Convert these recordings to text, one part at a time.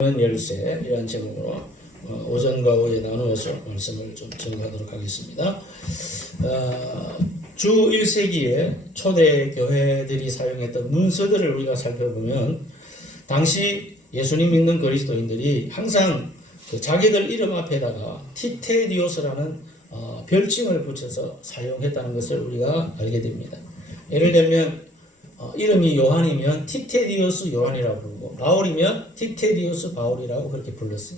열쇠 이런 제목으로 오전과 오후에 나누어서 말씀을 좀 전하도록 하겠습니다. 주 1세기에 초대 교회들이 사용했던 문서들을 우리가 살펴보면 당시 예수님 믿는 그리스도인들이 항상 그 자기들 이름 앞에다가 티테디오스라는 별칭을 붙여서 사용했다는 것을 우리가 알게 됩니다. 예를 들면 이름이 요한이면 티테디오스 요한이라고 부르고 바울이면 티테디오스 바울이라고 그렇게 불렀어요.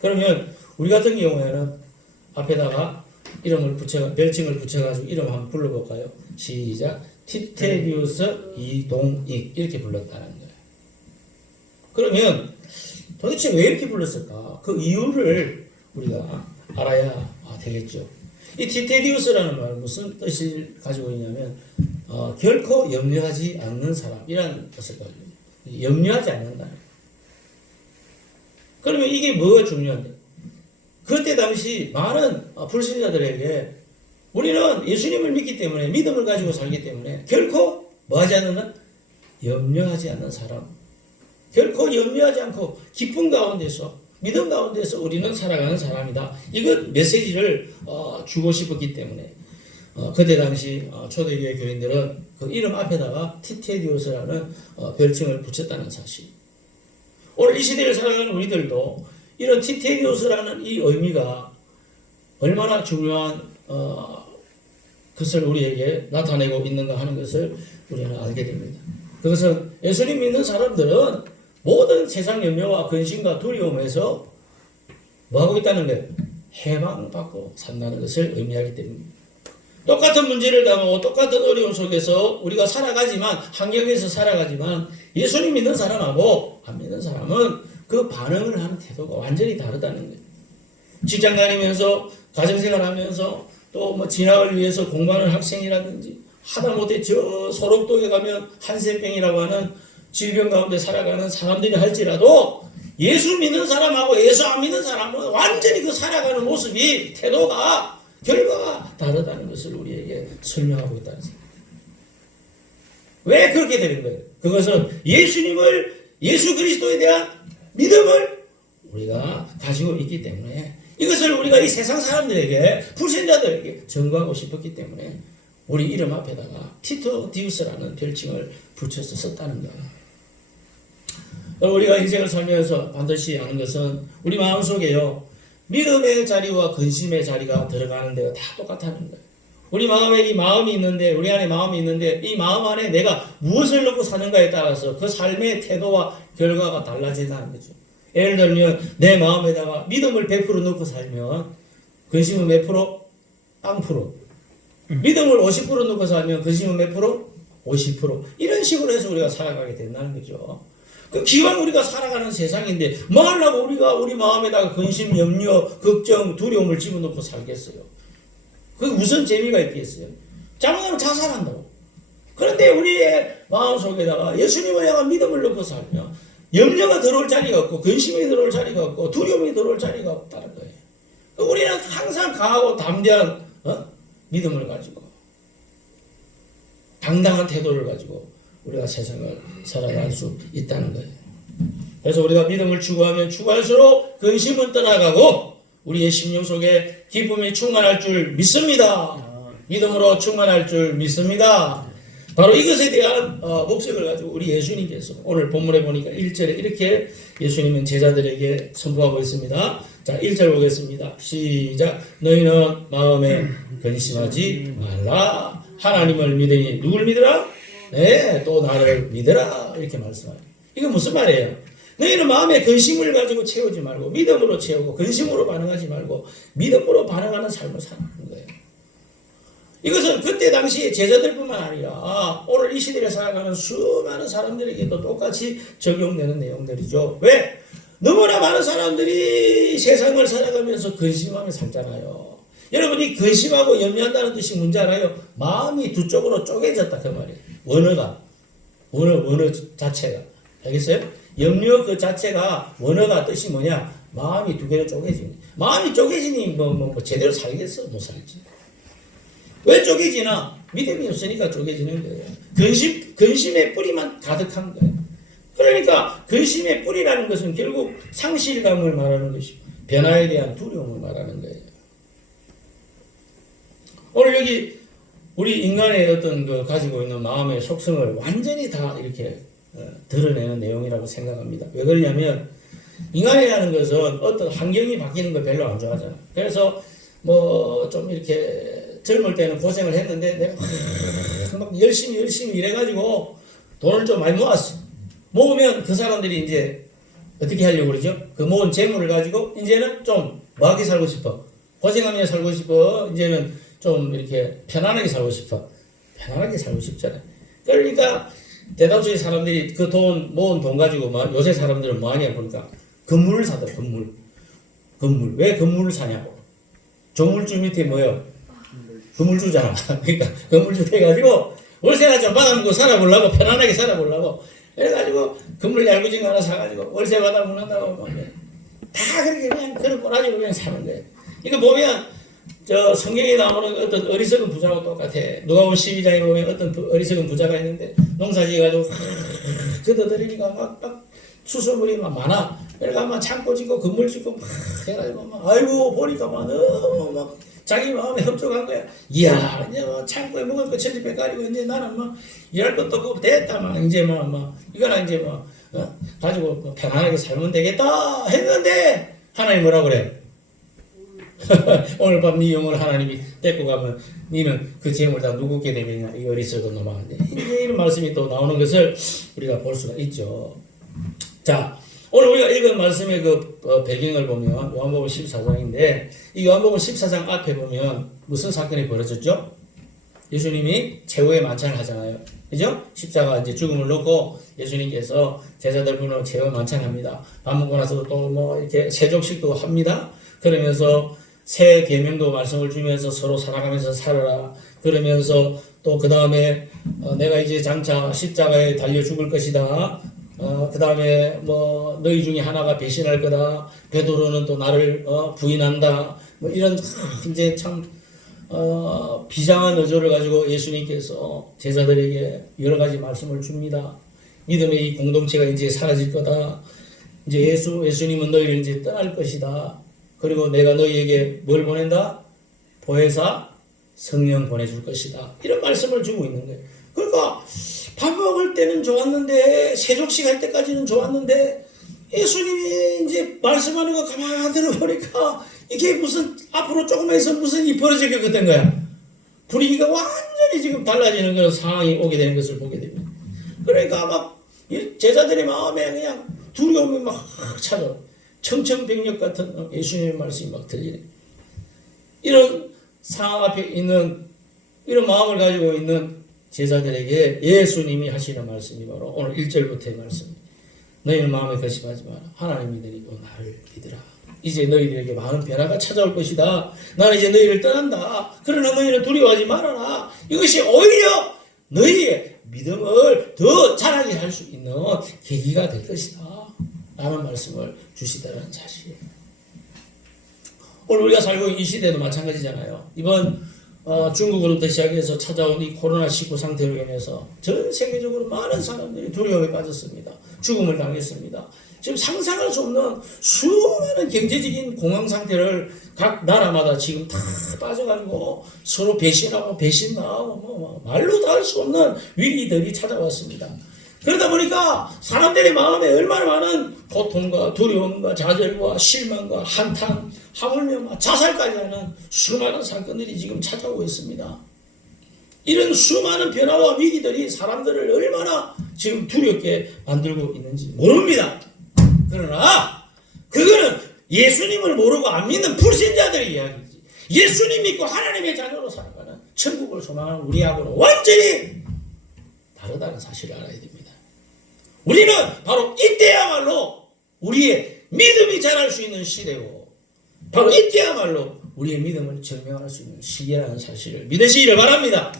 그러면 우리 같은 경우에는 앞에다가 이름을 별칭을 붙여가지고 이름 한번 불러볼까요? 시작. 티테디오스 이동익 이렇게 불렀다는 거예요. 그러면 도대체 왜 이렇게 불렀을까? 그 이유를 우리가 알아야 되겠죠. 이 티테디우스라는 말은 무슨 뜻을 가지고 있냐면 결코 염려하지 않는 사람이라는 뜻을 가지고 있어요. 염려하지 않는다. 그러면 이게 뭐가 중요한데? 그때 당시 많은 불신자들에게 우리는 예수님을 믿기 때문에 믿음을 가지고 살기 때문에 결코 뭐하지 않는 염려하지 않는 사람, 결코 염려하지 않고 기쁨 가운데서 믿음 가운데서 우리는 살아가는 사람이다. 이것 메시지를 주고 싶었기 때문에 그때 당시 초대교회 교인들은 그 이름 앞에다가 티테디오스라는 별칭을 붙였다는 사실. 오늘 이 시대를 살아가는 우리들도 이런 티테디오스라는 이 의미가 얼마나 중요한 것을 우리에게 나타내고 있는가 하는 것을 우리는 알게 됩니다. 그것은 예수님 믿는 사람들은 모든 세상 염려와 근심과 두려움에서 뭐하고 있다는 거예요? 해방받고 산다는 것을 의미하기 때문입니다. 똑같은 문제를 당하고 똑같은 어려움 속에서 우리가 살아가지만 환경에서 살아가지만 예수님 믿는 사람하고 안 믿는 사람은 그 반응을 하는 태도가 완전히 다르다는 거예요. 직장 다니면서 가정생활하면서 또 뭐 진학을 위해서 공부하는 학생이라든지 하다못해 저 소록동에 가면 한센병이라고 하는 질병 가운데 살아가는 사람들이 할지라도 예수 믿는 사람하고 예수 안 믿는 사람은 완전히 그 살아가는 모습이 태도가 결과가 다르다는 것을 우리에게 설명하고 있다는 생각. 왜 그렇게 되는 거예요? 그것은 예수 그리스도에 대한 믿음을 우리가 가지고 있기 때문에 이것을 우리가 이 세상 사람들에게 불신자들에게 전가하고 싶었기 때문에 우리 이름 앞에다가 티테디우스라는 별칭을 붙여서 썼다는 거예요. 우리가 인생을 살면서 반드시 아는 것은 우리 마음속에요. 믿음의 자리와 근심의 자리가 들어가는 데가 다 똑같다는 거예요. 우리 마음에 이 마음이 있는데 우리 안에 마음이 있는데 이 마음 안에 내가 무엇을 넣고 사는가에 따라서 그 삶의 태도와 결과가 달라진다는 거죠. 예를 들면 내 마음에다가 믿음을 100% 넣고 살면 근심은 몇 프로? 0%. 믿음을 50% 넣고 살면 근심은 몇 프로? 50%. 이런 식으로 해서 우리가 살아가게 된다는 거죠. 그 기왕 우리가 살아가는 세상인데 뭐 하려고 우리가 우리 마음에다가 근심, 염려, 걱정, 두려움을 집어넣고 살겠어요. 그게 무슨 재미가 있겠어요? 잘못하면 자살한다고. 그런데 우리의 마음속에다가 예수님을 향한 믿음을 넣고 살면 염려가 들어올 자리가 없고 근심이 들어올 자리가 없고 두려움이 들어올 자리가 없다는 거예요. 우리는 항상 강하고 담대한 믿음을 가지고 당당한 태도를 가지고 우리가 세상을 살아갈 수 있다는 거예요. 그래서 우리가 믿음을 추구하면 추구할수록 근심은 떠나가고 우리의 심령 속에 기쁨이 충만할 줄 믿습니다. 믿음으로 충만할 줄 믿습니다. 바로 이것에 대한 목적을 가지고 우리 예수님께서 오늘 본문에 보니까 1절에 이렇게 예수님은 제자들에게 선포하고 있습니다. 자, 1절 보겠습니다. 시작. 너희는 마음에 근심하지 말라. 하나님을 믿으니 누굴 믿으라? 네, 또 나를 믿으라. 이렇게 말씀합니다. 이게 무슨 말이에요? 너희는 마음에 근심을 가지고 채우지 말고 믿음으로 채우고 근심으로 반응하지 말고 믿음으로 반응하는 삶을 사는 거예요. 이것은 그때 당시 제자들뿐만 아니라 오늘 이 시대를 살아가는 수많은 사람들에게도 똑같이 적용되는 내용들이죠. 왜? 너무나 많은 사람들이 세상을 살아가면서 근심하며 살잖아요. 여러분이 근심하고 염려한다는 뜻이 뭔지 알아요? 마음이 두 쪽으로 쪼개졌다 그 말이에요. 원어 자체가. 알겠어요? 염려 그 자체가 원어가 뜻이 뭐냐? 마음이 두 개로 쪼개지니. 마음이 쪼개지니 제대로 살겠어? 못 살지. 왜 쪼개지나? 믿음이 없으니까 쪼개지는 거예요. 근심의 뿌리만 가득한 거예요. 그러니까 근심의 뿌리라는 것은 결국 상실감을 말하는 것이고 변화에 대한 두려움을 말하는 거예요. 오늘 여기 우리 인간의 어떤 그 가지고 있는 마음의 속성을 완전히 다 이렇게 드러내는 내용이라고 생각합니다. 왜 그러냐면 인간이라는 것은 어떤 환경이 바뀌는 걸 별로 안 좋아하잖아. 그래서 뭐 좀 이렇게 젊을 때는 고생을 했는데 내가 막 열심히 일해가지고 돈을 좀 많이 모았어. 모으면 그 사람들이 이제 어떻게 하려고 그러죠? 그 모은 재물을 가지고 이제는 좀 뭐하게 살고 싶어. 고생하며 살고 싶어. 이제는 좀 이렇게 편안하게 살고 싶어. 편안하게 살고 싶잖아. 그러니까 대다수의 사람들이 그 돈 모은 돈 가지고 막 요새 사람들은 뭐 하냐 보니까 건물을 사다. 건물. 왜 건물을 사냐고. 조물주 밑에 뭐요? 건물주잖아. 그러니까 건물주 돼가지고 월세나 좀 받아먹고 살아보려고 편안하게 살아보려고 그래가지고 건물 얇은 거 하나 사가지고 월세 받아먹는다고 다 그렇게 그냥 그런 꼬라지로 그냥 사는 거예요. 이거 보면 저 성경에 나오는 어떤 어리석은 부자와 똑같아. 누가복음 12장에 보면 어떤 어리석은 부자가 있는데 농사 지어가지고 걷어들이니까 막 수소물이 막 많아. 그러니까 막 창고 짓고 건물 짓고 막 해가지고 막 아이고 보니까 막 너무 막 자기 마음에 흡족한 거야. 이야 이제 뭐 창고에 먹을 거 천지백 가리고 이제 나는 막 일할 것도 없고 됐다 막 이제 막 이거나 이제 뭐 가지고 뭐 편안하게 살면 되겠다 했는데 하나님 뭐라 그래? 오늘 밤 네 영혼을 하나님이 데리고 가면 너는 그 재물 다 누구께 되겠냐 이 어리석은 놈아. 이제 이런 말씀이 또 나오는 것을 우리가 볼 수가 있죠. 자 오늘 우리가 읽은 말씀의 그 배경을 보면 요한복음 14장인데 이 요한복음 14장 앞에 보면 무슨 사건이 벌어졌죠? 예수님이 최후의 만찬을 하잖아요. 그죠? 십자가 이제 죽음을 놓고 예수님께서 제자들 부르고 최후의 만찬합니다. 밥 먹고 나서도 또 뭐 이렇게 세족식도 합니다. 그러면서 새 계명도 말씀을 주면서 서로 살아가면서 살아라. 그러면서 또 그 다음에 내가 이제 장차 십자가에 달려 죽을 것이다. 그 다음에 뭐 너희 중에 하나가 배신할 거다. 베드로는 또 나를 부인한다. 뭐 이런 이제 참 비장한 어조를 가지고 예수님께서 제자들에게 여러 가지 말씀을 줍니다. 믿음의 이 공동체가 이제 사라질 거다. 이제 예수님은 너희를 이제 떠날 것이다. 그리고 내가 너희에게 뭘 보낸다? 보혜사 성령 보내줄 것이다. 이런 말씀을 주고 있는 거예요. 그러니까 밥 먹을 때는 좋았는데 세족식 할 때까지는 좋았는데 예수님이 이제 말씀하는 거 가만히 들어보니까 이게 무슨 앞으로 조금만 있으면 무슨 일이 벌어질 것 같은 거야. 분위기가 완전히 지금 달라지는 그런 상황이 오게 되는 것을 보게 됩니다. 그러니까 막 제자들의 마음에 그냥 두려움이 막 찾아 청천벽력 같은 예수님의 말씀이 막 들리네. 이런 상황 앞에 있는 이런 마음을 가지고 있는 제자들에게 예수님이 하시는 말씀이 바로 오늘 1절부터의 말씀입니다. 너희는 마음에 거심하지 마라. 하나님 믿으리고 나를 믿으라. 이제 너희들에게 많은 변화가 찾아올 것이다. 나는 이제 너희를 떠난다. 그러나 너희는 두려워하지 말아라. 이것이 오히려 너희의 믿음을 더 자라게 할 수 있는 계기가 될 것이다. 라는 말씀을 주시다는 사실이에요. 오늘 우리가 살고 있는 이 시대도 마찬가지잖아요. 이번 중국으로부터 시작해서 찾아온 이 코로나19 상태로 인해서 전 세계적으로 많은 사람들이 두려움에 빠졌습니다. 죽음을 당했습니다. 지금 상상할 수 없는 수많은 경제적인 공황 상태를 각 나라마다 지금 다 빠져가지고 서로 배신하고 배신당하고 말로 다 할 수 없는 위기들이 찾아왔습니다. 그러다 보니까 사람들의 마음에 얼마나 많은 고통과 두려움과 좌절과 실망과 한탄, 하물며 자살까지 하는 수많은 사건들이 지금 찾아오고 있습니다. 이런 수많은 변화와 위기들이 사람들을 얼마나 지금 두렵게 만들고 있는지 모릅니다. 그러나 그거는 예수님을 모르고 안 믿는 불신자들의 이야기지. 예수님 믿고 하나님의 자녀로 살아가는 천국을 소망하는 우리하고는 완전히 다르다는 사실을 알아야 됩니다. 우리는 바로 이때야말로 우리의 믿음이 자랄 수 있는 시대고 바로 이때야말로 우리의 믿음을 증명할 수 있는 시기라는 사실을 믿으시기를 바랍니다.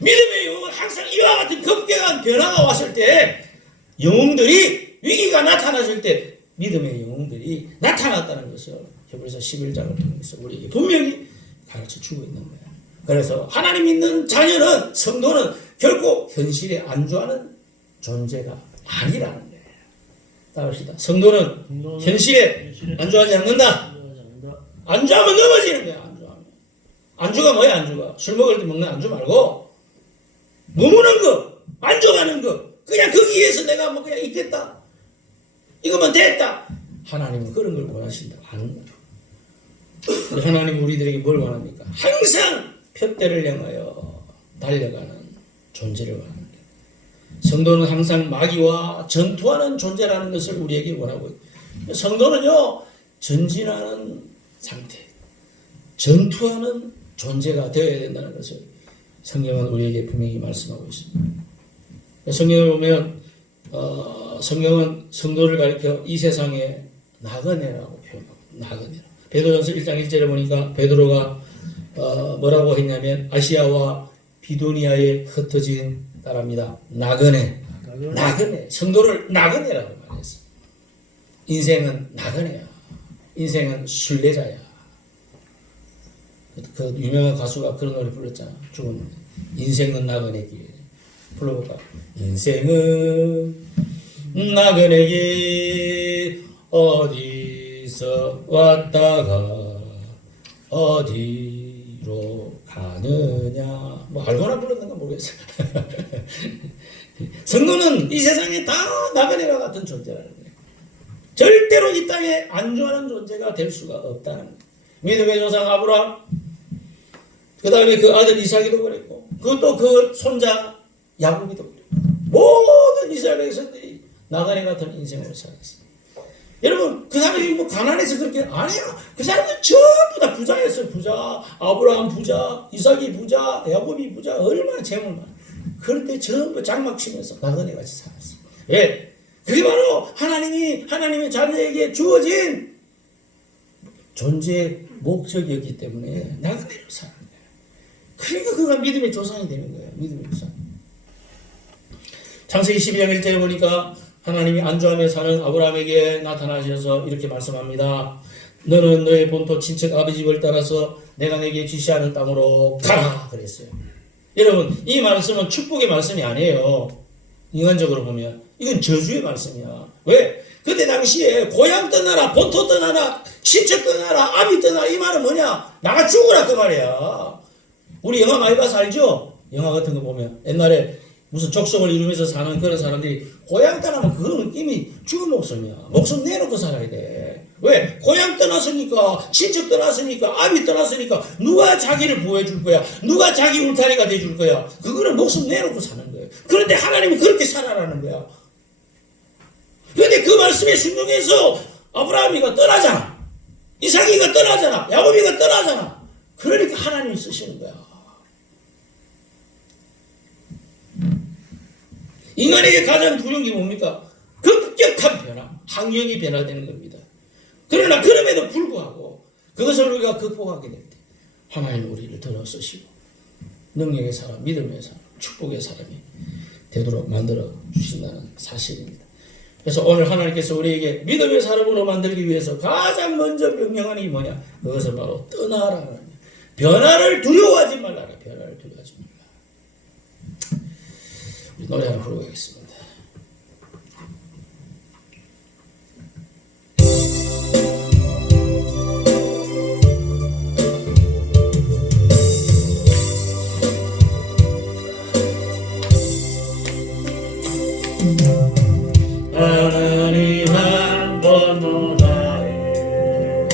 믿음의 영웅은 항상 이와 같은 급격한 변화가 왔을 때 영웅들이 위기가 나타났을 때 믿음의 영웅들이 나타났다는 것을 히브리서 11장을 통해서 우리에게 분명히 가르쳐주고 있는 거예요. 그래서 하나님 믿는 자녀는 성도는 결코 현실에 안주하는 존재가 아니라는 거예요. 따릅시다. 성도는 현실에 안주하지 않는다. 안주하면 넘어지는 거야. 안주가 뭐야? 안주가 술 먹을 때 먹는 안주 말고 머무는 거, 만족하는 거. 그냥 거기에서 내가 뭐 그냥 있겠다. 이거면 됐다. 하나님은 그런 걸 원하신다. 하나님은 우리들에게 뭘 원합니까? 항상 푯대를 향하여 달려가는 존재를 원합니다. 성도는 항상 마귀와 전투하는 존재라는 것을 우리에게 원하고 있습니다. 성도는요, 전진하는 상태, 전투하는 존재가 되어야 된다는 것을 성경은 우리에게 분명히 말씀하고 있습니다. 성경을 보면 성경은 성도를 가리켜 이 세상에 나그네라고 표현하고, 나그네. 베드로전서 1장 1절에 보니까 베드로가 뭐라고 했냐면 아시아와 비두니아에 흩어진 나라입니다. 나그네. 성도를 나그네라고 말했어. 인생은 나그네야. 인생은 순례자야. 그 유명한 가수가 그런 노래 불렀잖아. 죽은 인생은 나그네 길. 불러볼까? 인생은 나그네 길 어디서 왔다가 어디로 가느냐. 뭐 알거나 불렀는가 모르겠어. 성도는 이 세상에 다 나그네와 같은 존재라는 거예요. 절대로 이 땅에 안주하는 존재가 될 수가 없다는 거예요. 믿음의 조상 아브라함, 그 다음에 그 아들 이삭이도 그랬고, 그것도 그 손자 야곱이도 그랬고, 모든 이스라엘 백성들이 나그네 같은 인생을 살았어요. 여러분, 그 사람이 뭐 가난해서 그렇게 아니에요. 그 사람은 전부 다 부자였어요. 부자, 아브라함 부자, 이삭이 부자, 야곱이 부자, 얼마나 재물 많아. 그런데 전부 장막 치면서 나그네 같이 살았어요. 왜? 그게 바로 하나님의 자녀에게 주어진 존재의 목적이었기 때문에 나그네로 사는 거예요. 그러니까 그가 믿음의 조상이 되는 거예요. 믿음의 조상. 창세기 12장 1절에 보니까 하나님이 안주하며 사는 아브라함에게 나타나셔서 이렇게 말씀합니다. 너는 너의 본토 친척 아버지 집을 따라서 내가 내게 지시하는 땅으로 가라 그랬어요. 여러분, 이 말씀은 축복의 말씀이 아니에요. 인간적으로 보면 이건 저주의 말씀이야. 왜? 그때 당시에 고향 떠나라, 본토 떠나라, 친척 떠나라, 아비 떠나라, 이 말은 뭐냐? 나가 죽으라 그 말이야. 우리 영화 많이 봐서 알죠? 영화 같은 거 보면 옛날에 무슨 족속을 이루면서 사는 그런 사람들이 고향 떠나면 그건 이미 죽은 목숨이야. 목숨 내놓고 살아야 돼. 왜? 고향 떠났으니까, 친척 떠났으니까, 아비 떠났으니까 누가 자기를 보호해줄 거야? 누가 자기 울타리가 돼줄 거야? 그거는 목숨 내놓고 사는 거예요. 그런데 하나님은 그렇게 살아라는 거야. 그런데 그 말씀에 순종해서 아브라함이가 떠나잖아. 이삭이가 떠나잖아. 야곱이가 떠나잖아. 그러니까 하나님이 쓰시는 거야. 인간에게 가장 두려운 게 뭡니까? 급격한 변화, 환경이 변화되는 겁니다. 그러나 그럼에도 불구하고 그것을 우리가 극복하게 될 때 하나님 우리를 들어 쓰시고 능력의 사람, 믿음의 사람, 축복의 사람이 되도록 만들어 주신다는 사실입니다. 그래서 오늘 하나님께서 우리에게 믿음의 사람으로 만들기 위해서 가장 먼저 명령하는 게 뭐냐? 그것은 바로 떠나라는 거예요. 변화를 두려워하지 말라라. 변화를 두려워하지 말라. 우리 노래 하나 부르고 가겠습니다. 하나님 한번 노라해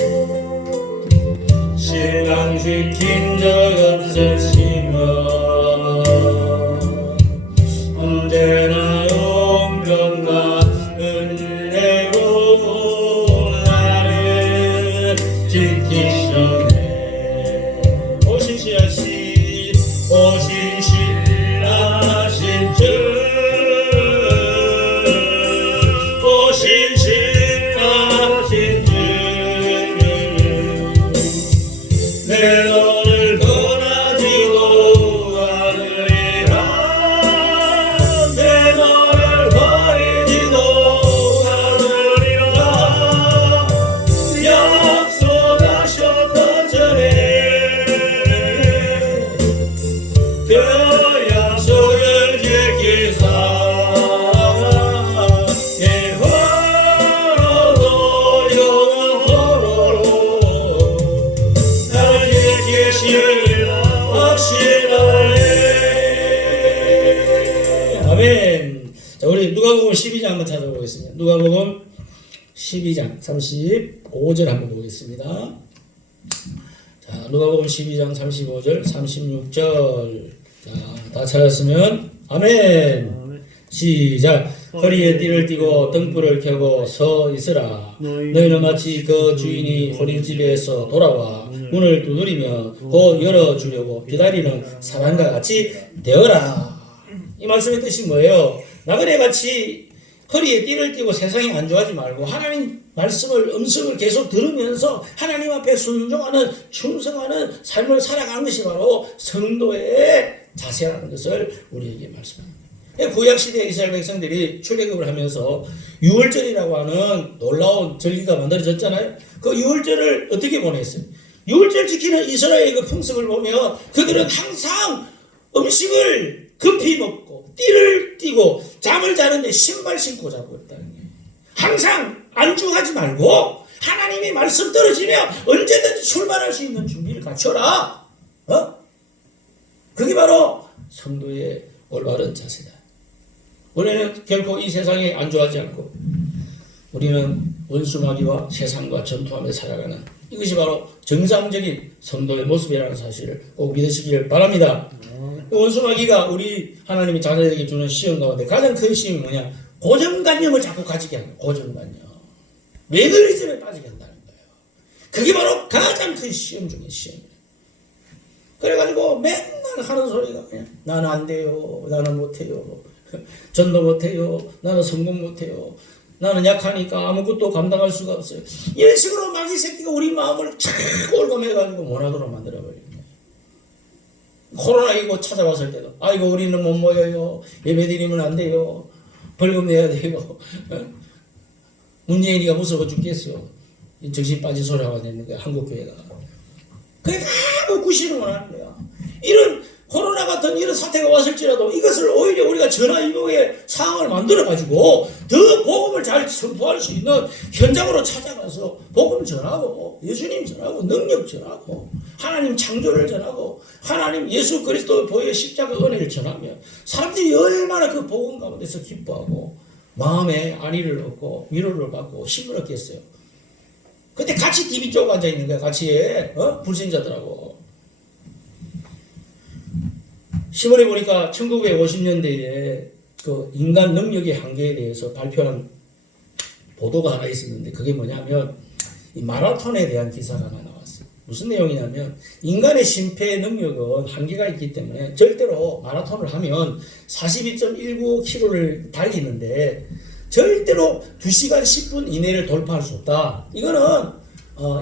실망시킨 적 없으시며 언제나 용병과 은혜로 나를 지키셨네. 오신실하신 주 오신실하신 주 내 너를 떠나지도 않으리라. 내 너를 버리지도 않으리라. 약속하셨네. 한번 찾아보겠습니다. 누가복음 12장 35절 한번 보겠습니다. 자, 누가복음 12장 35절 36절. 자, 다 찾았으면 아멘. 시작. 허리에 띠를 띠고 등불을 켜고 서 있으라. 너희는 마치 그 주인이 호림집에서 돌아와 문을 두드리며 곧 열어주려고 기다리는 사람과 같이 되어라. 이 말씀의 뜻이 뭐예요? 나그네 같이 허리에 띠를 띠고 세상에 안주하지 말고 하나님 말씀을 음성을 계속 들으면서 하나님 앞에 순종하는 충성하는 삶을 살아가는 것이 바로 성도의 자세라는 것을 우리에게 말씀합니다. 구약시대 이스라엘 백성들이 출애굽을 하면서 유월절이라고 하는 놀라운 절기가 만들어졌잖아요. 그 유월절을 어떻게 보냈어요? 유월절 지키는 이스라엘의 그 풍습을 보면 그들은 항상 음식을 급히 먹고 띠를 띠고 잠을 자는데 신발 신고 자고 있다는 거예요. 항상 안주하지 말고 하나님이 말씀 떨어지면 언제든지 출발할 수 있는 준비를 갖춰라. 그게 바로 성도의 올바른 자세다. 우리는 결코 이 세상에 안주하지 않고 우리는 원수마귀와 세상과 전투하며 살아가는 이것이 바로 정상적인 성도의 모습이라는 사실을 꼭 믿으시길 바랍니다. 원수마귀가 우리 하나님이 자녀에게 주는 시험 가운데 가장 큰 시험이 뭐냐? 고정관념을 자꾸 가지게 하는 거예요. 고정관념. 매너리즘에 빠지게 한다는 거예요. 그게 바로 가장 큰 시험 중에 시험이에요. 그래가지고 맨날 하는 소리가 그냥 나는 안 돼요. 나는 못해요. 전도 못해요. 나는 성공 못해요. 나는 약하니까 아무것도 감당할 수가 없어요. 이런 식으로 마귀 새끼가 우리 마음을 자꾸 올감해가지고 모나도로 만들어버리는 거예요. 코로나19 찾아왔을 때도 아이고 우리는 못 모여요. 예배드리면 안 돼요. 벌금 내야 돼요. 문재인이가 무서워 죽겠어요. 정신 빠진 소리 하고 있는 거야. 한국교회가. 그게 다 구실을 원하는 거야. 이런 코로나 같은 이런 사태가 왔을지라도 이것을 오히려 우리가 전화위복의 상황을 만들어가지고 더 복음을 잘 선포할 수 있는 현장으로 찾아가서 복음을 전하고 예수님 전하고 능력 전하고 하나님 창조를 전하고 하나님 예수 그리스도의 보혈 십자가 은혜를 전하면 사람들이 얼마나 그 복음 가운데서 기뻐하고 마음에 안위를 얻고 위로를 받고 힘을 얻겠어요. 그때 같이 TV 쪽 앉아 있는 거야. 같이 불신자들하고. 시골에 보니까 1950년대에 그 인간 능력의 한계에 대해서 발표한 보도가 하나 있었는데 그게 뭐냐면 이 마라톤에 대한 기사가 하나 나왔어요. 무슨 내용이냐면 인간의 심폐 능력은 한계가 있기 때문에 절대로 마라톤을 하면 42.19km를 달리는데 절대로 2시간 10분 이내를 돌파할 수 없다. 이거는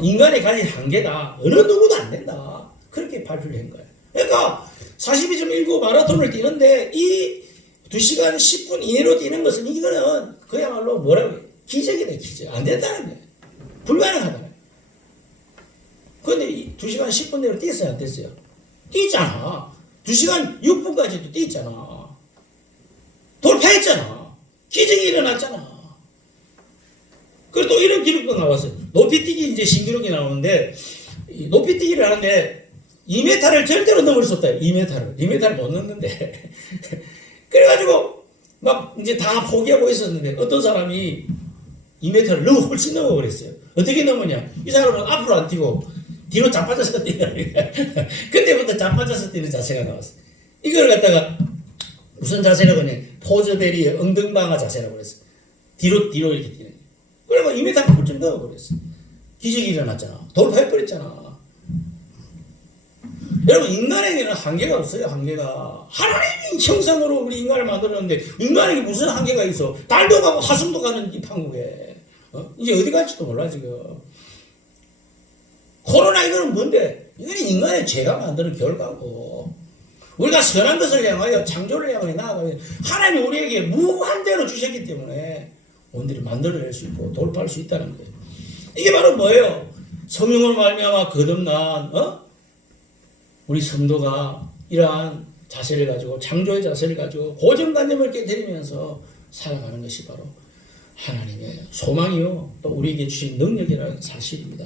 인간의 가진 한계다. 어느 누구도 안 된다. 그렇게 발표를 한 거예요. 그러니까 42.19 마라톤을 뛰는데 이 2시간 10분 이내로 뛰는 것은 이거는 그야말로 뭐라고 해요? 기적이네, 기적. 안 된다는 거예요. 불가능하다는 거예요. 그런데 2시간 10분 내로 뛰었어요, 안 뛰었어요? 뛰잖아. 2시간 6분까지도 뛰었잖아. 돌파했잖아. 기적이 일어났잖아. 그리고 또 이런 기록도 나왔어요. 높이뛰기 이제 신기록이 나오는데 높이뛰기를 하는데 2m를 절대로 넘을 수 없다. 2m를 못 넘는데. 그래가지고 막 이제 다 포기하고 있었는데 어떤 사람이 2m를 훨씬 넘어버렸어요. 어떻게 넘으냐? 이 사람은 앞으로 안 뛰고 뒤로 자빠져서 뛰는 거야. 그때부터 자빠져서 뛰는 자세가 나왔어요. 이걸 갖다가 무슨 자세라고 하냐? 포즈베리의 엉덩방아 자세라고 그랬어요. 뒤로 이렇게 뛰는 거야. 그래서 2m를 훌쩍 넘어버렸어요. 기적이 일어났잖아. 돌파해버렸잖아. 여러분 인간에게는 한계가 없어요. 한계가. 하나님이 형상으로 우리 인간을 만들었는데 인간에게 무슨 한계가 있어. 달도 가고 화성도 가는 이 판국에 이제 어디 갈지도 몰라 지금. 코로나 이거는 뭔데? 이거는 인간의 죄가 만드는 결과고 우리가 선한 것을 향하여 창조를 향하여 나아가면 하나님이 우리에게 무한대로 주셨기 때문에 온들이 만들어낼 수 있고 돌파할 수 있다는 거예요. 이게 바로 뭐예요? 성령으로 말미암아 거듭난 우리 성도가 이러한 자세를 가지고 창조의 자세를 가지고 고정관념을 깨뜨리면서 살아가는 것이 바로 하나님의 소망이요 또 우리에게 주신 능력이라는 사실입니다.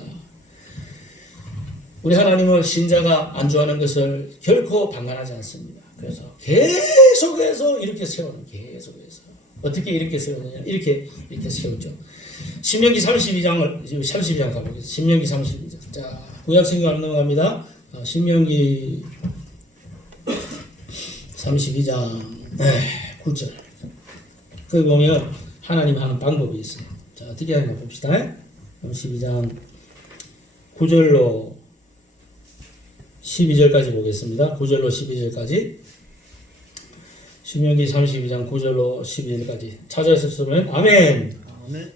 우리 하나님은 신자가 안주하는 것을 결코 방관하지 않습니다. 그래서 계속해서 이렇게 세우는 계속해서 어떻게 이렇게 세우느냐? 이렇게 세우죠. 신명기 32장 가보겠습니다. 신명기 32장. 자, 구약성경 안 넘어갑니다. 신명기 32장 9절. 거기 보면 하나님 하는 방법이 있어요. 자, 어떻게 하는가 봅시다. 32장 9절로 12절까지 보겠습니다. 9절로 12절까지. 신명기 32장 9절로 12절까지 찾아있으면 아멘.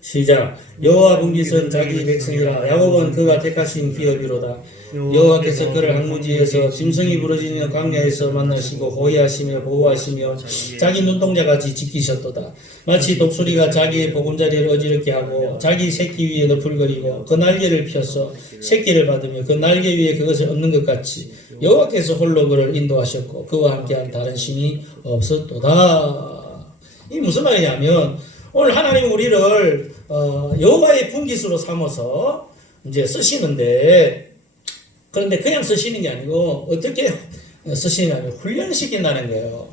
시작. 여호와 분깃은 자기 백성이라 야곱은 그가 택하신 기업이로다. 여호와께서 그를 항무지에서 짐승이 부러지는 광야에서 만나시고 호위하시며 보호하시며 자기 눈동자같이 지키셨도다. 마치 독수리가 자기의 보금자리를 어지럽게 하고 자기 새끼 위에 너풀거리고 그 날개를 펴서 새끼를 받으며 그 날개 위에 그것을 얻는 것 같이 여호와께서 홀로 그를 인도하셨고 그와 함께한 다른 신이 없었도다. 이 무슨 말이냐면 오늘 하나님 우리를 여호와의 분깃으로 삼아서 이제 쓰시는데, 그런데 그냥 쓰시는 게 아니고 어떻게 쓰시냐면 훈련시킨다는 거예요.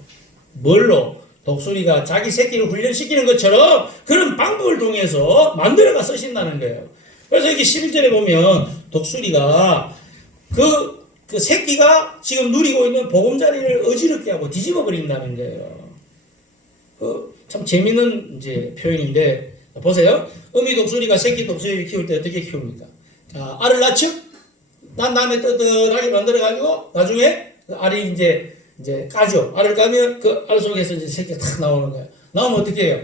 뭘로? 독수리가 자기 새끼를 훈련시키는 것처럼 그런 방법을 통해서 만들어가 쓰신다는 거예요. 그래서 여기 11절에 보면 독수리가 그 새끼가 지금 누리고 있는 보금자리를 어지럽게 하고 뒤집어 버린다는 거예요. 참 재밌는 이제 표현인데, 보세요. 어미 독수리가 새끼 독수리를 키울 때 어떻게 키웁니까? 자, 알을 낳죠? 난 다음에 떳떳하게 만들어가지고, 나중에 알이 이제 까죠. 알을 까면 그 알 속에서 이제 새끼가 탁 나오는 거야. 나오면 어떻게 해요?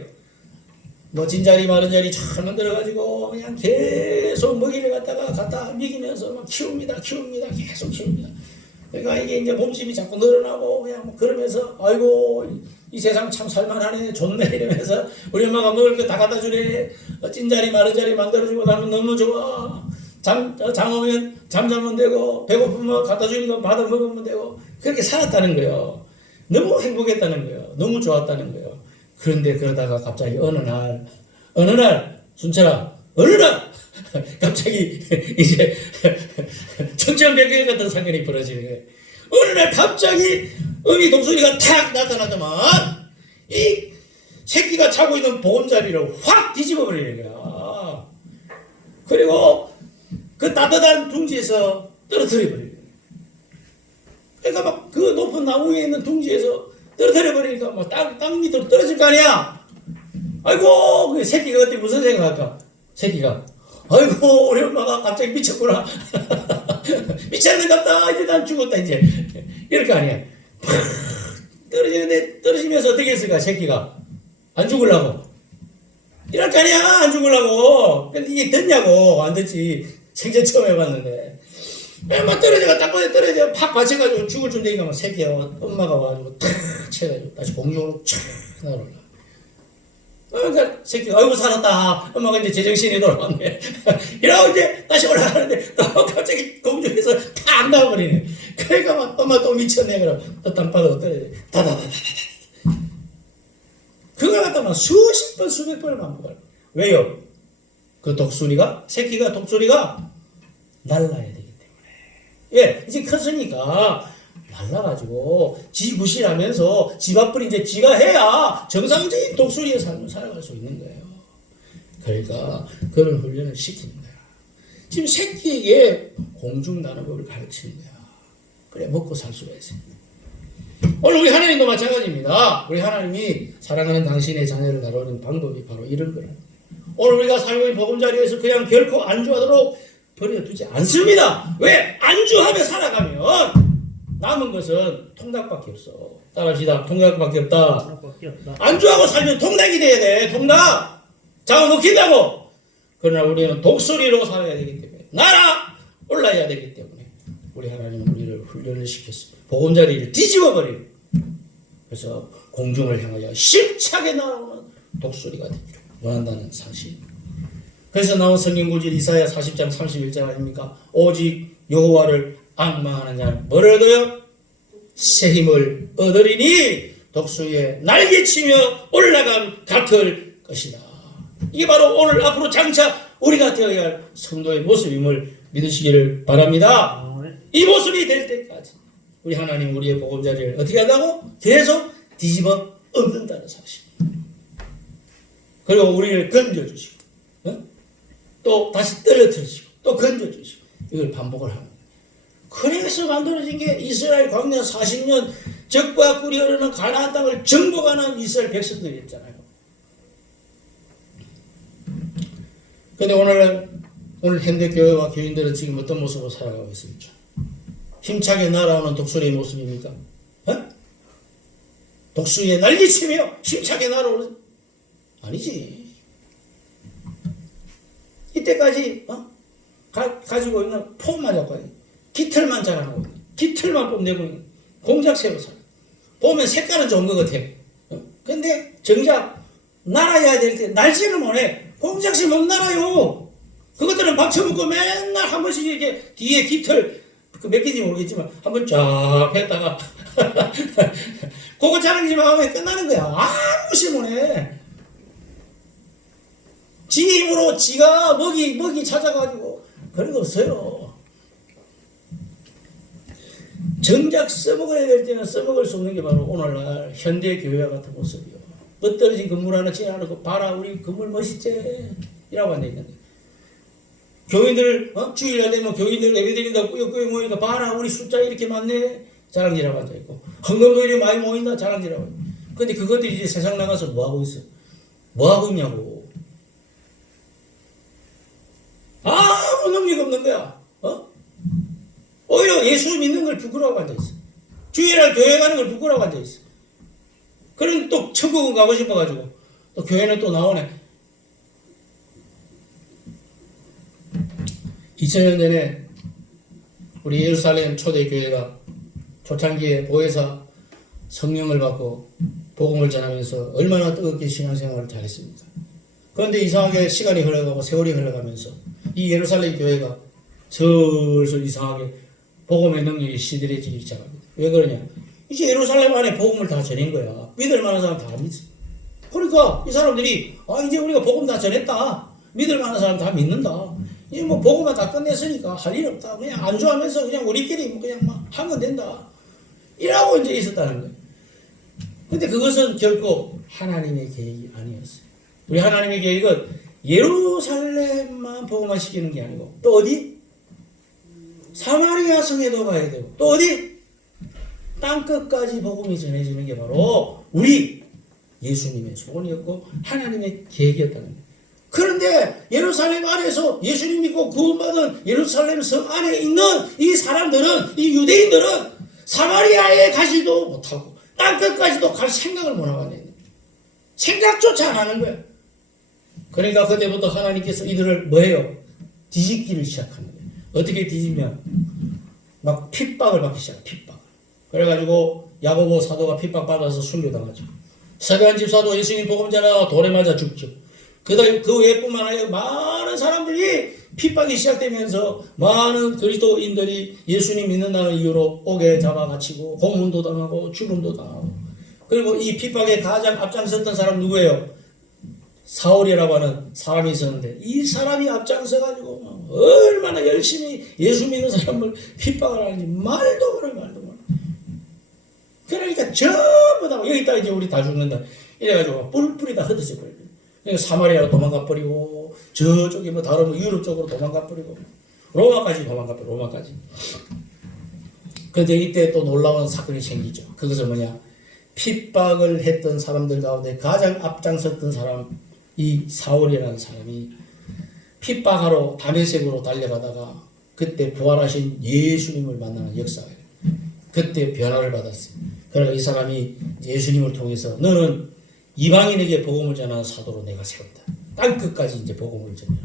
놓친 자리, 마른 자리 잘 만들어가지고, 그냥 계속 먹이를 갖다 먹이면서 막 키웁니다. 계속 키웁니다. 그러니까 이게 이제 몸집이 자꾸 늘어나고, 그냥 뭐 그러면서, 아이고, 이 세상 참 살만하네, 좋네, 이러면서 우리 엄마가 먹을 거 다 갖다 주네. 찐자리, 마른 자리 만들어주고 나면 너무 좋아. 잠 오면 잠자면 되고, 배고프면 갖다 주는 거 받아 먹으면 되고, 그렇게 살았다는 거예요. 너무 행복했다는 거예요. 너무 좋았다는 거예요. 그런데 그러다가 갑자기 어느 날, 순철아, 갑자기 이제 청천벽력 같은 사건이 벌어지는 거예요. 어느 날 갑자기 어미 독수리가 탁 나타나더만 이 새끼가 자고 있는 보금자리를 확 뒤집어 버리는 거야. 그리고 그 따뜻한 둥지에서 떨어뜨려 버리는 거야. 그러니까 막 그 높은 나무 위에 있는 둥지에서 떨어뜨려 버리니까 막 땅 밑으로 떨어질 거 아니야. 아이고, 그 새끼가 그때 무슨 생각할까? 새끼가, 아이고, 우리 엄마가 갑자기 미쳤구나. 미쳤는갑다. 이제 난 죽었다, 이제. 이럴 거 아니야. 떨어지면서 어떻게 했을까, 새끼가? 안 죽으려고. 이럴 거 아니야, 안 죽으려고. 근데 이게 됐냐고, 안 됐지. 생전 처음 해봤는데. 막 딱 떨어져, 팍 받쳐가지고 죽을 줄 되니까 막 새끼야, 엄마가 와가지고 탁 쳐가지고 다시 공중으로 촥 날아올라. 그러니까 새끼가, 아이고, 살았다. 엄마가 이제 제정신이 돌아왔네. 이러고 이제 다시 올라가는데, 또 갑자기 공중에서 탁 나와버리네. 그러니까 막, 엄마 또 미쳤네. 그럼 또 땅바닥으로 떨어져. 다다다다다. 그걸 갖다 막 수십 번, 수백 번을 반복할. 왜요? 그 새끼가 독수리가 날라야 되기 때문에. 왜? 이제 컸으니까, 날라가지고 지구실하면서 집 앞을 이제 지가 해야 정상적인 독수리의 삶을 살아갈 수 있는 거예요. 그러니까 그런 훈련을 시키는 거야. 지금 새끼에게 공중 나는 법을 가르치는 거야. 그래 먹고 살 수가 있습니다. 오늘 우리 하나님도 마찬가지입니다. 우리 하나님이 사랑하는 당신의 자녀를 다루는 방법이 바로 이런 거예요. 오늘 우리가 살고 있는 보금자리에서 그냥 결코 안주하도록 버려두지 않습니다. 왜? 안주하며 살아가면 남은 것은 통닭밖에 없어. 따라합시다. 통닭밖에 없다. 안주하고 살면 통닭이 돼야 돼. 통닭. 잡아먹힌다고. 그러나 우리는 독수리로 살아야 되기 때문에, 날아 올라야 되기 때문에 우리 하나님은 우리를 훈련을 시켰습니다. 보금자리를 뒤집어버리고, 그래서 공중을 향하여 힘차게 날아오는 독수리가 되기를 원한다는 사실. 그래서 나온 성경 구절 이사야 40장 31절 아닙니까? 오직 여호와를 악망하는 자는 뭘 얻어요? 새 힘을 얻으리니 독수리의 날개치며 올라감 같을 것이다. 이게 바로 오늘 앞으로 장차 우리가 되어야 할 성도의 모습임을 믿으시기를 바랍니다. 이 모습이 될 때까지 우리 하나님 우리의 보금자리를 어떻게 한다고? 계속 뒤집어 엎는다는 사실. 그리고 우리를 건져주시고, 또 다시 떨어뜨리시고, 또 건져주시고, 이걸 반복을 하는 거예요. 그래서 만들어진 게 이스라엘 광야 40년 적과 꿀이 흐르는 가나안 땅을 정복하는 이스라엘 백성들이었잖아요. 근데 오늘 현대 교회와 교인들은 지금 어떤 모습으로 살아가고 있습니까? 힘차게 날아오는 독수리의 모습입니까? 독수리에 날개치며 힘차게 날아오는? 아니지. 이때까지 가지고 있는 폼만 잡고 있는, 깃털만 자랑하고 있는, 깃털만 뽐내고 있는 공작새로 살아. 보면 색깔은 좋은 것 같아. 근데 정작 날아야 될 때 날지를 못해. 공작새 못 날아요. 그것들은 밥 처먹고 맨날 한 번씩 이렇게 뒤에 깃털 몇 개인지 모르겠지만 한 번 쫙 했다가 그거 자랑지만 하면 끝나는 거야. 아무 실 못해. 지 힘으로 지가 먹이 찾아가지고 그런 거 없어요. 정작 써먹어야 될 때는 써먹을 수 없는 게 바로 오늘날 현대 교회와 같은 모습이요. 멋떨어진 건물 하나 지어놓고 봐라 우리 건물 멋있지? 이라고 앉아 있는 거예요. 교인들 주일날 되면 교인들 예배드린다고 꾸역꾸역 모이니까 봐라 우리 숫자 이렇게 많네? 자랑질하고 앉아있고 헌금도 많이 모인다? 자랑질하고 있고. 근데 그것들이 이제 세상 나가서 뭐하고 있어? 뭐하고 있냐고. 아무 능력 없는 거야. 오히려 예수 믿는 걸 부끄러워하고 앉아있어. 주일날 교회 가는 걸 부끄러워하고 앉아있어. 그럼 또 천국은 가고 싶어가지고 또 교회는 또 나오네. 2000년 전에 우리 예루살렘 초대교회가 초창기에 보혜사 성령을 받고 복음을 전하면서 얼마나 뜨겁게 신앙생활을 잘했습니까? 그런데 이상하게 시간이 흘러가고 세월이 흘러가면서 이 예루살렘 교회가 슬슬 이상하게 복음의 능력이 시들해지기 시작합니다. 왜 그러냐? 이제 예루살렘 안에 복음을 다 전한 거야. 믿을 만한 사람 다 믿어. 그러니까 이 사람들이 이제 우리가 복음 다 전했다. 믿을 만한 사람 다 믿는다. 이제 뭐 복음만 다 끝냈으니까 할 일 없다. 그냥 안주하면서 그냥 우리끼리 그냥 막 하면 된다. 이라고 이제 있었다는 거예요. 근데 그것은 결코 하나님의 계획이 아니었어요. 우리 하나님의 계획은 예루살렘만 복음화 시키는 게 아니고 또 어디? 사마리아 성에도 가야 되고 또 어디? 땅끝까지 복음이 전해지는 게 바로 우리 예수님의 소원이었고 하나님의 계획이었다는 거예요. 그런데 예루살렘 안에서 예수님 믿고 구원받은 예루살렘 성 안에 있는 이 사람들은, 이 유대인들은 사마리아에 가지도 못하고 땅끝까지도 갈 생각을 못하고 있는 거예요. 생각조차 안 하는 거예요. 그러니까 그때부터 하나님께서 이들을 뭐예요? 뒤집기를 시작하는 거예요. 어떻게 뒤집냐? 막 핍박을 받기 시작해요. 핍박. 그래가지고 야고보 사도가 핍박받아서 순교당하죠. 서기관 집사도 예수님 복음 전하다가 돌에 맞아 죽죠. 그 외뿐만 아니라 많은 사람들이 핍박이 시작되면서 많은 그리스도인들이 예수님 믿는다는 이유로 옥에 잡아 갇히고 고문도 당하고 죽음도 당하고. 그리고 이 핍박에 가장 앞장섰던 사람 누구예요? 사울이라고 하는 사람이 있었는데 이 사람이 앞장서가지고 얼마나 열심히 예수 믿는 사람을 핍박을 하는지 말도 말아. 그러니까 전부 다 여기다 이제 우리 다 죽는다 이래가지고 뿔뿔이 다 흩어져 버려요. 그러니까 사마리아로 도망가 버리고 저쪽에 뭐 다른 유럽 쪽으로 도망가 버리고 로마까지 도망가 버리고 로마까지. 그런데 이때 또 놀라운 사건이 생기죠. 그것은 뭐냐? 핍박을 했던 사람들 가운데 가장 앞장섰던 사람 이 사울이라는 사람이 핍박하러 다메섹으로 달려가다가 그때 부활하신 예수님을 만나는 역사예요. 그때 변화를 받았어요. 그러니까 이 사람이 예수님을 통해서 너는 이방인에게 복음을 전하는 사도로 내가 세운다. 땅끝까지 이제 복음을 전해.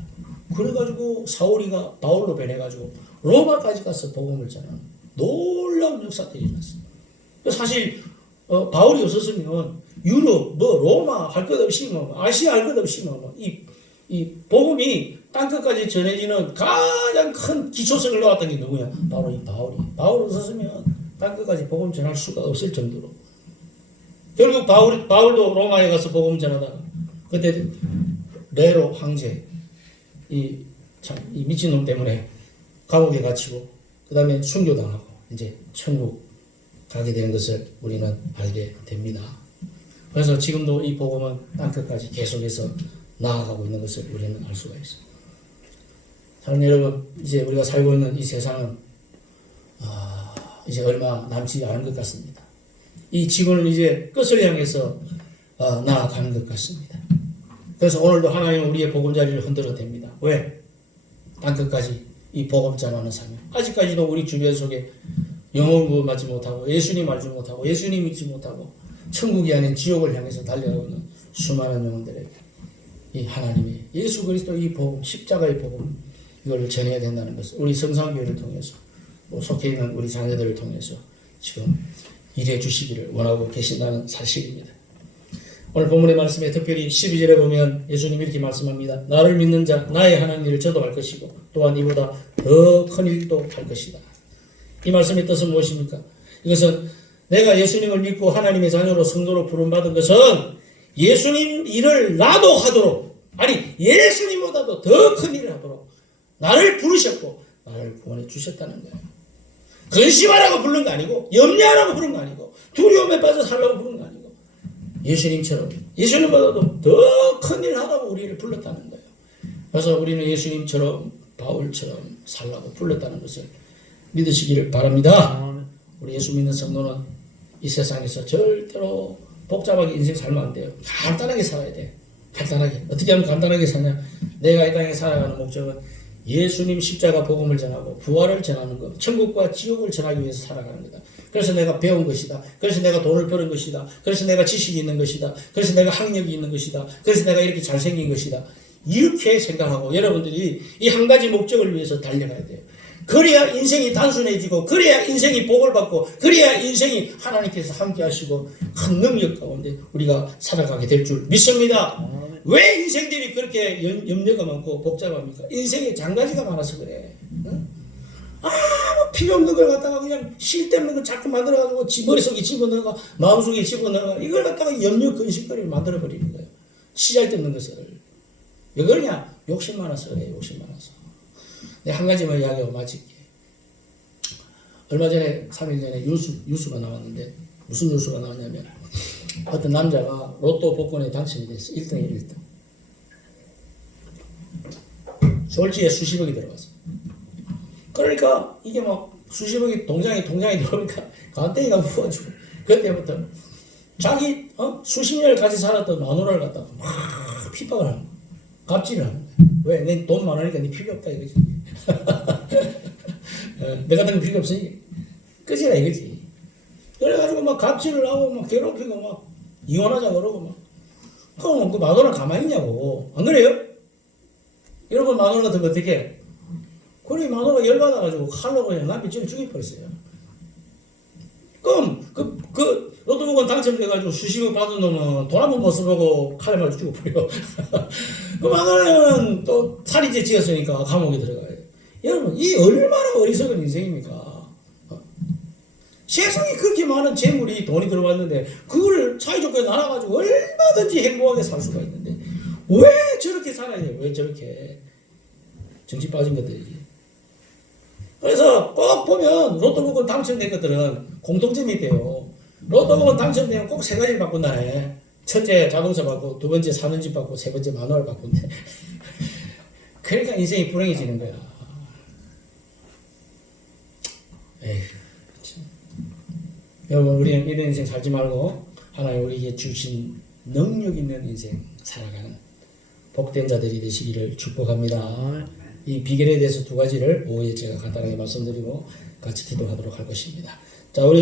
그래가지고 사울이가 바울로 변해가지고 로마까지 가서 복음을 전하는 놀라운 역사들이 일어났어요. 사실 바울이 없었으면 유럽, 로마 할 것 없이 아시아 할 것 없이 이 복음이 땅끝까지 전해지는 가장 큰 기초석을 놓았던 게 누구야? 바로 이 바울이. 바울 없었으면 땅끝까지 복음 전할 수가 없을 정도로. 결국 바울도 로마에 가서 복음 전하다가 그때 네로 황제 이 미친놈 때문에 감옥에 갇히고 그 다음에 순교당하고 이제 천국 가게 되는 것을 우리는 알게 됩니다. 그래서 지금도 이 복음은 땅끝까지 계속해서 나아가고 있는 것을 우리는 알 수가 있습니다. 사랑하는 여러분, 이제 우리가 살고 있는 이 세상은 이제 얼마 남지 않은 것 같습니다. 이 지구는 이제 끝을 향해서 나아가는 것 같습니다. 그래서 오늘도 하나님은 우리의 보금자리를 흔들어댑니다. 왜? 땅끝까지 이 복음 전하는 사명. 아직까지도 우리 주변 속에 영혼을 구원받지 못하고 예수님 알지 못하고 예수님 믿지 못하고 천국이 아닌 지옥을 향해서 달려가고 있는 수많은 영혼들에게 이 하나님의 예수 그리스도 이 복음, 십자가의 복음, 이걸 전해야 된다는 것을 우리 성산교회를 통해서 속해 있는 우리 자녀들을 통해서 지금 일해 주시기를 원하고 계신다는 사실입니다. 오늘 본문의 말씀에 특별히 12절에 보면 예수님이 이렇게 말씀합니다. 나를 믿는 자 나의 하나님 일을 저도 할 것이고 또한 이보다 더 큰 일도 할 것이다. 이 말씀의 뜻은 무엇입니까? 이것은 내가 예수님을 믿고 하나님의 자녀로 성도로 부름받은 것은 예수님 일을 나도 하도록, 아니 예수님보다도 더 큰 일을 하도록 나를 부르셨고 나를 구원해 주셨다는 거예요. 근심하라고 부른 거 아니고 염려하라고 부른 거 아니고 두려움에 빠져 살라고 부른 거 아니고 예수님처럼 예수님보다도 더 큰 일 하라고 우리를 불렀다는 거예요. 그래서 우리는 예수님처럼 바울처럼 살라고 불렀다는 것을 믿으시기를 바랍니다. 우리 예수 믿는 성도는 이 세상에서 절대로 복잡하게 인생 살면 안 돼요. 간단하게 살아야 돼. 간단하게. 어떻게 하면 간단하게 사냐? 내가 이 땅에 살아가는 목적은 예수님 십자가 복음을 전하고 부활을 전하는 것, 천국과 지옥을 전하기 위해서 살아가는 거다. 그래서 내가 배운 것이다. 그래서 내가 돈을 버는 것이다. 그래서 내가 지식이 있는 것이다. 그래서 내가 학력이 있는 것이다. 그래서 내가 이렇게 잘생긴 것이다. 이렇게 생각하고 여러분들이 이 한 가지 목적을 위해서 달려가야 돼요. 그래야 인생이 단순해지고 그래야 인생이 복을 받고 그래야 인생이 하나님께서 함께 하시고 큰 능력 가운데 우리가 살아가게 될 줄 믿습니다. 왜 인생들이 그렇게 염려가 많고 복잡합니까? 인생에 장가지가 많아서 그래. 응? 아무 필요 없는 걸 갖다가 그냥 쓸데없는 걸 자꾸 만들어가지고 머릿속에 집어넣어가 마음속에 집어넣어가 이걸 갖다가 염려 근심거리를 만들어버리는 거예요. 시잘데없는 것을. 왜 그러냐? 욕심 많아서 그래. 욕심 많아서. 내가 한 가지만 이야기하고 마칠게. 얼마 전에 3일 전에 뉴스가 나왔는데 무슨 뉴스가 나왔냐면 어떤 남자가 로또 복권에 당첨이 됐어. 1등에 1등. 졸지에 수십억이 들어갔어. 그러니까 이게 막 수십억이 통장에 들어오니까 간땡이가 부어가지고 그때부터 자기 수십 년을 같이 살았던 마누라를 갖다가 막 핍박을 하는 거야. 갑질을 하는 거야. 왜? 내 돈 많으니까 네 필요 없다 이거지. 내 같은 거 필요 없으니 끝이라 이거지. 그래가지고 막 갑질을 하고 막 괴롭히고 막 이혼하자 그러고 막. 그럼 그 마누라 가만히 있냐고. 안 그래요? 여러분 마누라 같은 거 어떻게 해? 그래 마누라 열받아가지고 칼로 그냥 남편 죽여버렸어요. 그럼 그 로또 복권 당첨돼가지고 수십억 받은 놈은 돈 한 번 못 써보고 칼에 맞아 죽어버려. 그 마누라는 또 살인죄 지었으니까 감옥에 들어가요. 여러분 이 얼마나 어리석은 인생입니까? 세상에 그렇게 많은 재물이 돈이 들어왔는데 그걸 사이좋게 나눠가지고 얼마든지 행복하게 살 수가 있는데 왜 저렇게 살아야 돼요? 왜 저렇게 정신 빠진 것들이. 그래서 꼭 보면 로또 복권 당첨된 것들은 공통점이 있대요. 로또 복권 당첨되면 꼭 세 가지를 바꾼다네. 첫째 자동차 받고, 두 번째 사는 집 받고, 세 번째 마누라를 바꾼대. 그러니까 인생이 불행해지는 거야. 에휴, 참. 여러분 우리는 이런 인생 살지 말고 하나님 우리에게 주신 능력 있는 인생 살아가는 복된 자들이 되시기를 축복합니다. 이 비결에 대해서 두 가지를 오후에 제가 간단하게 말씀드리고 같이 기도하도록 할 것입니다. 자, 우리